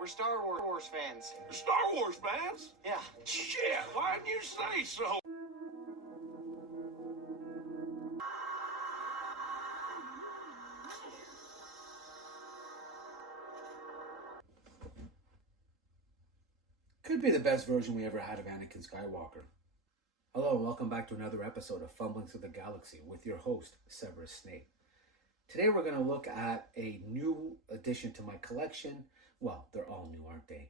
We're Star Wars fans. Star Wars fans? Yeah. Shit, why didn't you say so? Could be the best version we ever had of Anakin Skywalker. Hello and welcome back to another episode of Fumbling Through the Galaxy with your host, Severus Snape. Today we're going to look at a new addition to my collection. Well, they're all new, aren't they?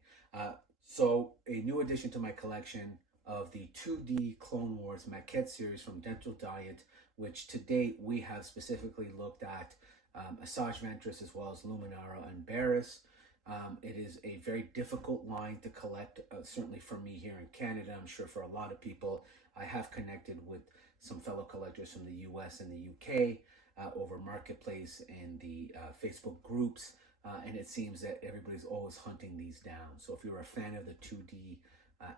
So a new addition to my collection of the 2D Clone Wars Maquette series from Gentle Giant, which to date we have specifically looked at Asajj Ventress as well as Luminara and Barriss. It is a very difficult line to collect, certainly for me here in Canada. I'm sure for a lot of people. I have connected with some fellow collectors from the US and the UK over Marketplace and the Facebook groups, and it seems that everybody's always hunting these down. So if you're a fan of the 2D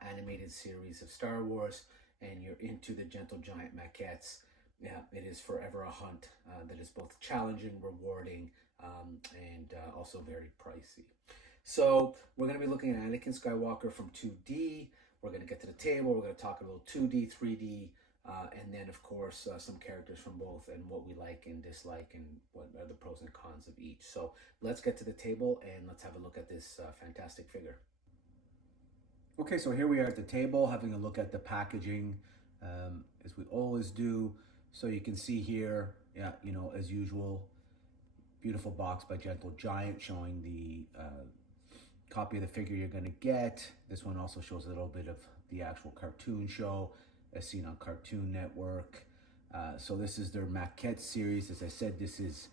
animated series of Star Wars and you're into the Gentle Giant maquettes, yeah, it is forever a hunt that is both challenging, rewarding, and also very pricey. So we're going to be looking at Anakin Skywalker from 2D. We're going to get to the table. We're going to talk a little 2D, 3D, and then of course some characters from both and what we like and dislike and what are the pros and cons of each. So let's get to the table and let's have a look at this fantastic figure. Okay, so here we are at the table having a look at the packaging as we always do. So you can see here, yeah, you know, as usual, beautiful box by Gentle Giant showing the copy of the figure you're going to get. This one also shows a little bit of the actual cartoon show as seen on Cartoon Network. So this is their Maquette series. As I said, this is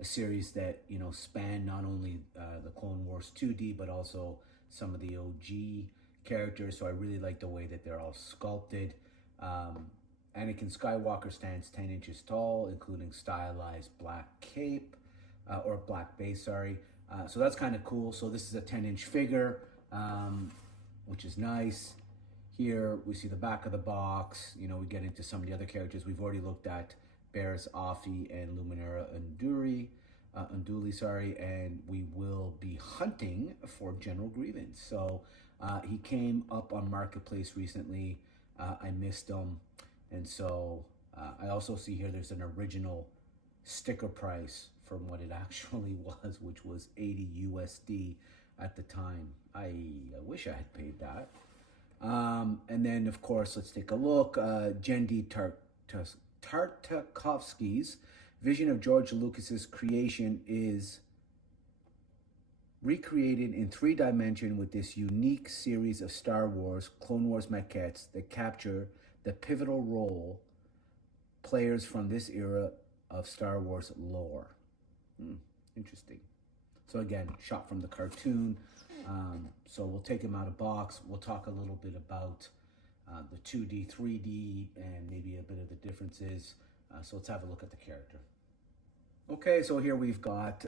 a series that, you know, span not only the Clone Wars 2D, but also some of the OG characters. So I really like the way that they're all sculpted. Anakin Skywalker stands 10 inches tall, including stylized black cape, or black base, sorry. So that's kind of cool. So this is a 10-inch figure, which is nice. Here we see the back of the box. You know, we get into some of the other characters. We've already looked at Barriss, Offee, and Luminara Unduli, sorry, and we will be hunting for General Grievous. So he came up on Marketplace recently. I missed him. And so I also see here there's an original sticker price from what it actually was, which was 80 USD at the time. I wish I had paid that. And then, of course, let's take a look. Genndy Tartakovsky's vision of George Lucas's creation is recreated in 3 dimensions with this unique series of Star Wars Clone Wars maquettes that capture the pivotal role players from this era of Star Wars lore. Interesting. So again, shot from the cartoon. So we'll take him out of box. We'll talk a little bit about the 2D, 3D, and maybe a bit of the differences. So let's have a look at the character. Okay, so here we've got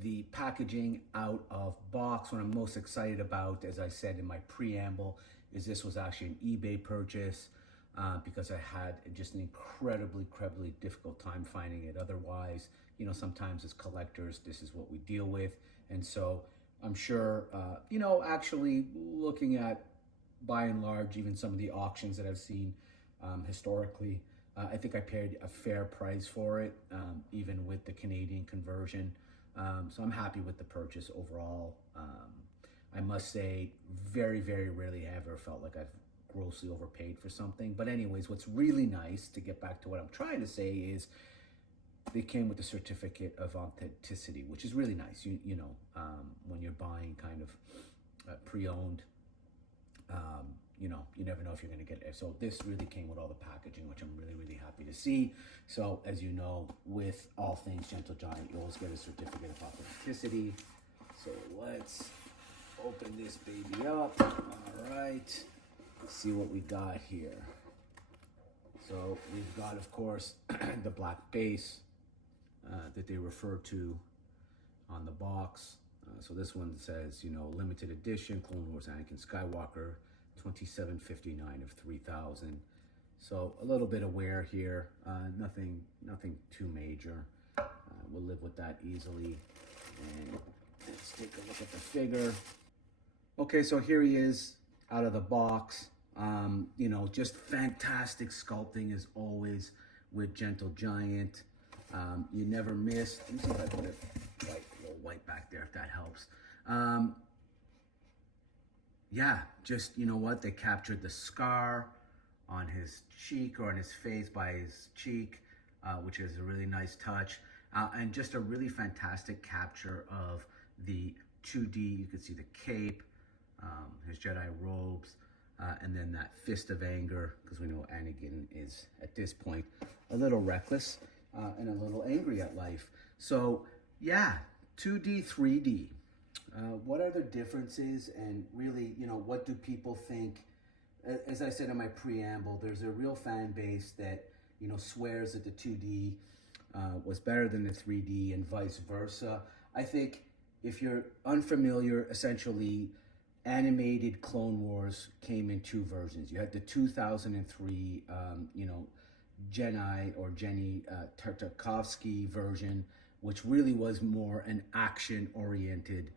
the packaging out of box. What I'm most excited about, as I said in my preamble, is this was actually an eBay purchase because I had just an incredibly difficult time finding it. Otherwise, you know, sometimes as collectors, this is what we deal with. And so I'm sure, you know, actually looking at, by and large, even some of the auctions that I've seen historically, I think I paid a fair price for it, even with the Canadian conversion. So I'm happy with the purchase overall. I must say, very rarely ever felt like I've grossly overpaid for something. But anyways, what's really nice, to get back to what I'm trying to say, is they came with a certificate of authenticity, which is really nice. You know, when you're buying kind of pre-owned, you know, you never know if you're going to get it. So this really came with all the packaging, which I'm really happy to see. So as you know, with all things Gentle Giant, you always get a certificate of authenticity. So let's open this baby up. All right, let's see what we got here. So we've got, of course, the black base that they refer to on the box. So this one says, you know, limited edition Clone Wars Anakin Skywalker, 2759 of 3000. So a little bit of wear here, nothing too major. We'll live with that easily. And let's take a look at the figure. Okay, so here he is out of the box. Just fantastic sculpting as always with Gentle Giant. You never miss. Let me see if I put it a little white back there if that helps. Yeah, just, you know what? They captured the scar on his cheek or on his face by his cheek, which is a really nice touch. And just a really fantastic capture of the 2D. You can see the cape, his Jedi robes, and then that fist of anger, because we know Anakin is, at this point, a little reckless and a little angry at life. So, yeah, 2D, 3D. What are the differences, and really, what do people think? As I said in my preamble, there's a real fan base that, swears that the 2D was better than the 3D and vice versa. I think if you're unfamiliar, essentially, animated Clone Wars came in two versions. You had the 2003, Jenny Tartakovsky version, which really was more an action-oriented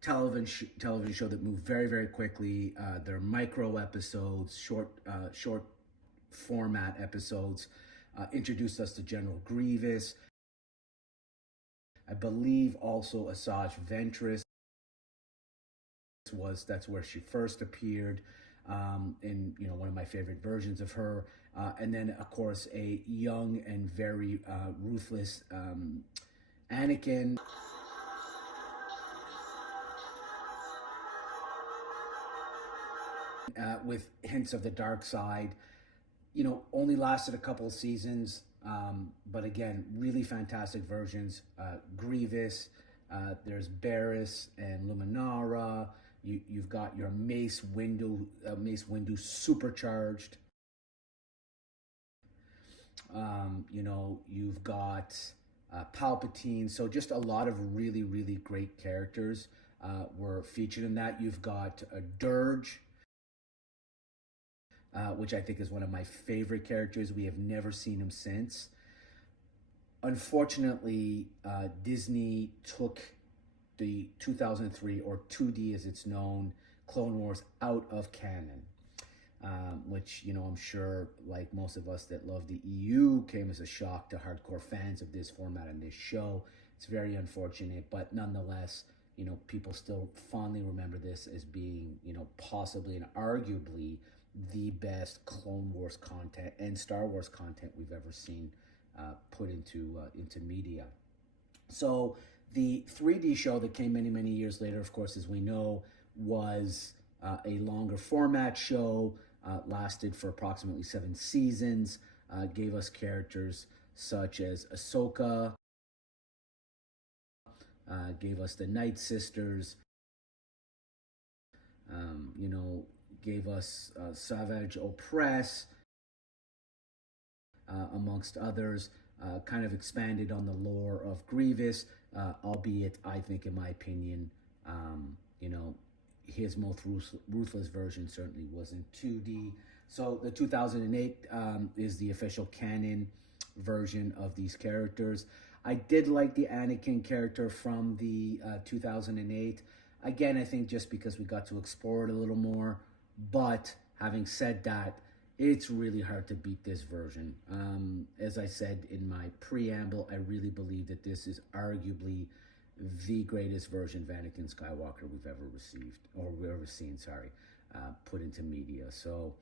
television show that moved very, very quickly. They're micro episodes, short format episodes, introduced us to General Grievous. I believe also Asajj Ventress that's where she first appeared, in one of my favorite versions of her, and then of course a young and very ruthless Anakin. With hints of the dark side, only lasted a couple of seasons, but again, really fantastic versions. Grievous, there's Barriss and Luminara. You've got your Mace Windu supercharged. You've got Palpatine. So just a lot of really, really great characters were featured in that. You've got Dirge, which I think is one of my favorite characters. We have never seen him since. Unfortunately, Disney took the 2003, or 2D as it's known, Clone Wars out of canon, which, I'm sure, like most of us that love the EU, came as a shock to hardcore fans of this format and this show. It's very unfortunate, but nonetheless, people still fondly remember this as being, possibly and arguably the best Clone Wars content and Star Wars content we've ever seen put into media. So the 3D show that came many, many years later, of course, as we know, was a longer format show, lasted for approximately 7 seasons, gave us characters such as Ahsoka, gave us the Night Sisters, gave us Savage Opress, amongst others, kind of expanded on the lore of Grievous, albeit I think, in my opinion, his most ruthless version certainly was in 2D. So the 2008 is the official canon version of these characters. I did like the Anakin character from the 2008. Again, I think just because we got to explore it a little more. But having said that, it's really hard to beat this version. As I said in my preamble, I really believe that this is arguably the greatest version of Anakin Skywalker we've ever received, or we've ever seen, put into media. So,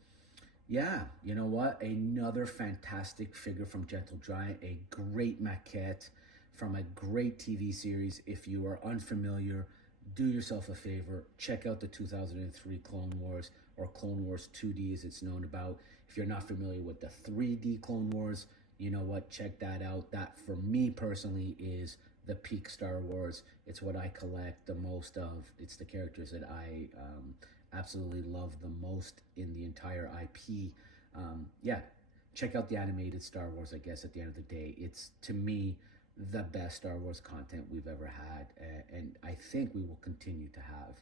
yeah, you know what? Another fantastic figure from Gentle Giant, a great maquette from a great TV series. If you are unfamiliar, do yourself a favor, check out the 2003 Clone Wars, or Clone Wars 2D as it's known about. If you're not familiar with the 3D Clone Wars, you know what, check that out. That, for me personally, is the peak Star Wars. It's what I collect the most of. It's the characters that I absolutely love the most in the entire IP. Yeah, check out the animated Star Wars, I guess, at the end of the day. It's, to me, the best Star Wars content we've ever had, and I think we will continue to have.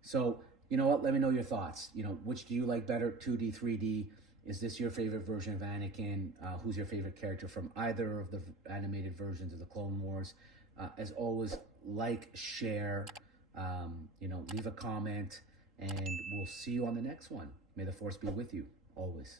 So, you know what? Let me know your thoughts. Which do you like better, 2D, 3D? Is this your favorite version of Anakin? Who's your favorite character from either of the animated versions of the Clone Wars? As always, like, share, leave a comment. and we'll see you on the next one. May the Force be with you always.